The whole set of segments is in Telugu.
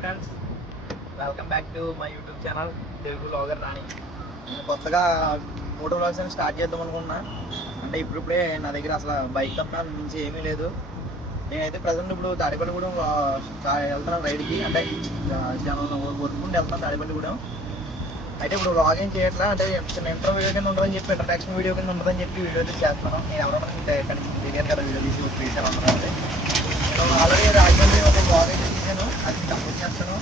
Friends, welcome back to my YouTube channel Telugu vlogger Rani. నేను కొత్తగా మోటో వ్లాగ్స్ అని స్టార్ట్ చేద్దాం అనుకున్నా. అంటే ఇప్పుడిప్పుడే నా దగ్గర అసలు బైక్ తప్ప నుంచి ఏమీ లేదు. నేనైతే ప్రజెంట్ ఇప్పుడు తాడిపల్లిగూడెం వెళ్తున్నాను రైడ్కి. అంటే వర్క్ ఉండి వెళ్తున్నాను తాడిపల్లిగూడెం. అయితే ఇప్పుడు వ్లాగ్ ఏం చేయట్లా, అంటే చిన్న ఇంట్రో వీడియో కింద ఉంటుందని చెప్పి, ఇంట్రడక్షన్ వీడియో కింద ఉంటుందని చెప్పి వీడియో అయితే చేస్తున్నాను. నేను ఎవరైనా ఇక్కడ తెలియదు కదా వీడియో తీసి చేశాను అనుకున్నాను. నేను ఆల్రెడీ రాజమండ్రి ఒక వ్లాగ్ అయితే తీశాను, అది మీకు అప్లోడ్ చేస్తాను.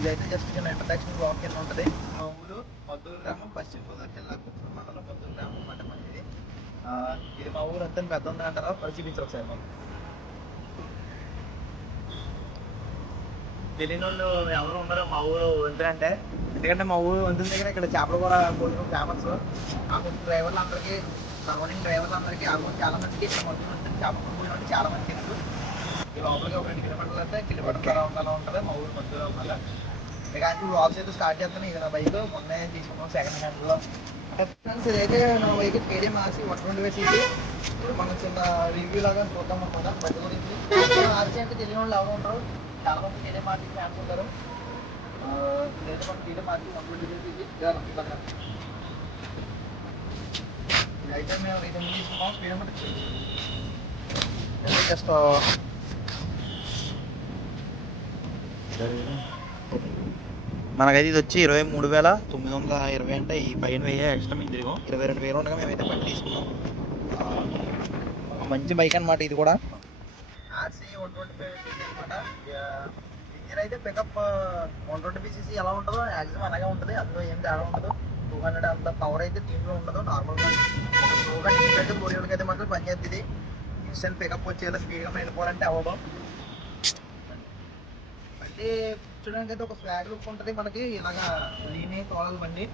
ఇదైతే జస్ట్ చిన్న ఇంట్రడక్షన్ బ్లాగ్ కింద ఉంటుంది. మా ఊరు మద్దూరు గ్రామం, పశ్చిమ గోదావరి జిల్లా కుప్పం మండలం మద్దూరు గ్రామం అన్నమాట మనది. ఇది మా ఊరు అంతా పెద్ద ఉంది అంటారా, పరిశీలించారు ఒకసారి మనం. తెలియని వాళ్ళు ఎవరు ఉన్నారు మా ఊరు ఎందుకంటే, ఎందుకంటే మా ఊరు వంతుల దగ్గర ఇక్కడ చేపలు కూడా భోజనం ఫేమస్. ఆ కొంచెం డ్రైవర్లందరికీ, సరౌండింగ్ డ్రైవర్లందరికీ, ఆ కొంచెం చాలా మందికి ఇక్కడ మద్దూరు వంతుల చేపలు భోజనం అంటే చాలా మంది తెలుసు. ఈ లోపలికి ఒక 2 కిలోమీటర్లు అయితే కిలోమీటర్ అలా ఉంటుంది మా ఊరు మధ్యలో అన్నమాట. ఇక వ్లాగ్స్ అయితే స్టార్ట్ చేస్తాను. ఇది నా బైక్ మొన్నే తీసుకున్నాం సెకండ్ హ్యాండ్లో. అంటే ఫ్రెండ్స్, ఇదైతే నా బైక్ కేటీఎం ఆర్సీ 120 సీసీ. ఇప్పుడు మనం చిన్న రివ్యూ లాగా చూద్దాం అనమాట బండి గురించి. ఆర్సీ అంటే తెలియని వాళ్ళు ఎవరు ఉంటారు, చాలా మంది కేటీఎం ఆర్సీ ఫ్యాన్స్ ఉంటారు. ఇదైతే మన కేటీఎం ఆర్సీ 120 సీసీ. ఇదైతే మేము ఇది తీసుకున్నాం స్పీడ్ జస్ట్ మనకైతే ఇది వచ్చి 23,920 అంటే ఈ పైన వెయ్యి ఎక్స్ట్రా మేము తిరిగాం. 22,000 ఉండగా మేమైతే బండి తీసుకున్నాం. మంచి బైక్ అనమాట ఇది కూడా. ఆర్సీ 125 సీసీ అనమాట. ఇంజిన్ అయితే పికప్ 120 సీసీ ఎలా ఉంటుందో మ్యాక్సిమం అలాగే ఉంటుంది, అందులో ఏం తేడా ఉండదు. 200 అంత పవర్ అయితే దీంట్లో ఉండదు. నార్మల్గా స్లోగా అయితే 4 అయితే మాత్రం పనిచేస్తుంది. ఇన్స్టెంట్ పికప్ వచ్చేలా స్పీడ్గా వెళ్ళిపోవాలంటే అవ్వదు. బండి చూడడానికి అయితే ఒక స్వాగ్ లుక్ ఉంటుంది మనకి. ఇలాగా లీనే తోలాలి బండి.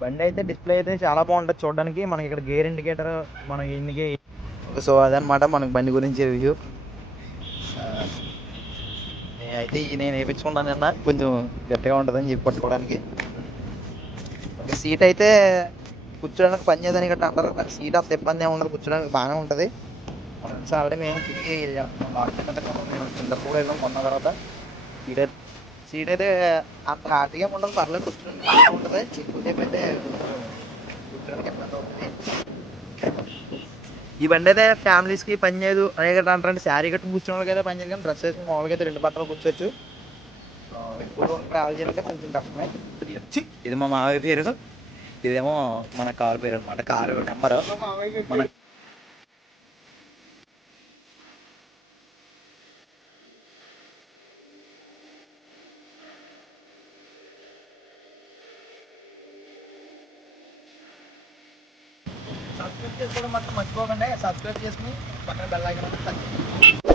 బండి అయితే డిస్ప్లే అయితే చాలా బాగుంటుంది చూడడానికి. మనకి ఇక్కడ గేర్ ఇండికేటర్ మనకి ఎన్ని. సో అదనమాట మనకి బండి గురించి రివ్యూ. అయితే నేను వేయించుకుంటాను నిన్న, కొంచెం గట్టిగా ఉంటుందని చెప్పి పట్టుకోవడానికి. సీట్ అయితే కూర్చోడానికి పని చేయదని గట్రా అంటారు. సీట్ అంత ఇబ్బంది ఏమి ఉండదు, కూర్చోడానికి బాగానే ఉంటుంది. ఆల్రెడీ మేము తిరిగి సింగపూర్ వెళ్ళాం కొన్న తర్వాత. సీట్ అయితే అంత హార్డ్గా ఉండదు, పర్లేదు కూర్చోడానికి బాగా ఉంటుంది. ఎక్కువసేపు అయితే కూర్చోడానికి ఇబ్బంది అవుతుంది. ఈ బండి అయితే ఫ్యామిలీస్కి పని చేయదు అనే కదా అంటారంటే, శారీ కట్టు కూర్చోని వాళ్ళకి అయితే పని చేయదు, కానీ డ్రెస్ వేసుకుని మామూలుగా అయితే 2 బట్టలు కూర్చోవచ్చు. ఎక్కువ దూరం ట్రావెల్ చేయాలంటే కొంచెం కష్టమే. ఇది మా మామయ్య పేరు, ఇదేమో మన కారు పేరు అనమాట. కారు నెంబరు మన సబ్స్క్రైబ్ చేసుకోవడం మాత్రం మర్చిపోకండి. సబ్స్క్రైబ్ చేసుకుని పక్కన బెల్ ఐకాన్